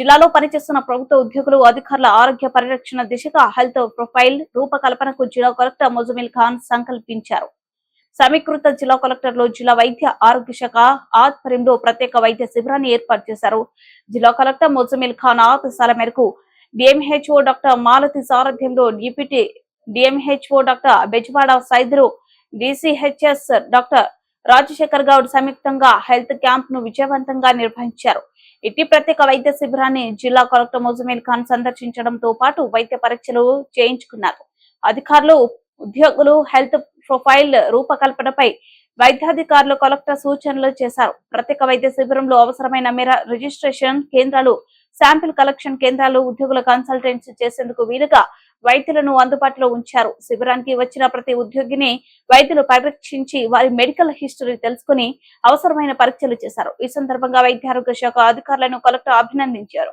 జిల్లాలో పనిచేస్తున్న ప్రభుత్వ ఉద్యోగులు అధికారుల ఆరోగ్య పరిరక్షణ దిశగా హెల్త్ ప్రొఫైల్ రూపకల్పనకు జిల్లా కలెక్టర్ ముజమిల్ ఖాన్ సంకల్పించారు. సమీకృత జిల్లా కలెక్టర్లు జిల్లా వైద్య ఆరోగ్య శాఖ ఆధ్వర్యంలో ప్రత్యేక వైద్య శిబిరాన్ని ఏర్పాటు చేశారు. జిల్లా కలెక్టర్ ముజమిల్ ఖాన్ ఆదేశాల మేరకు డిఎంహెచ్ఓ డాక్టర్ మాలతి సారథ్యంలో deputy DMHO doctor Bezawada Saidulu, DCHS doctor Rajasekhar Goud సంయుక్తంగా హెల్త్ క్యాంప్ ను విజయవంతంగా నిర్వహించారు. ఇట్టి ప్రత్యేక వైద్య శిబిరాన్ని జిల్లా కలెక్టర్ ముజమిల్ ఖాన్ సందర్శించడంతో పాటు వైద్య పరీక్షలు చేయించుకున్నారు. అధికారులు, ఉద్యోగులు హెల్త్ ప్రొఫైల్ రూపకల్పనపై వైద్యాధికారులు కలెక్టర్ సూచనలు చేశారు. ప్రత్యేక వైద్య శిబిరంలో అవసరమైన మేర రిజిస్ట్రేషన్ కేంద్రాలు, శాంపిల్ కలెక్షన్ కేంద్రాలు, ఉద్యోగుల కన్సల్టెన్సీ చేసేందుకు వీలుగా వైద్యులను అందుబాటులో ఉంచారు. శిబిరానికి వచ్చిన ప్రతి ఉద్యోగిని వైద్యులు పరీక్షించి వారి మెడికల్ హిస్టరీ తెలుసుకుని అవసరమైన పరీక్షలు చేశారు. ఈ సందర్భంగా వైద్యారోగ్య శాఖ అధికారులను కలెక్టర్ అభినందించారు.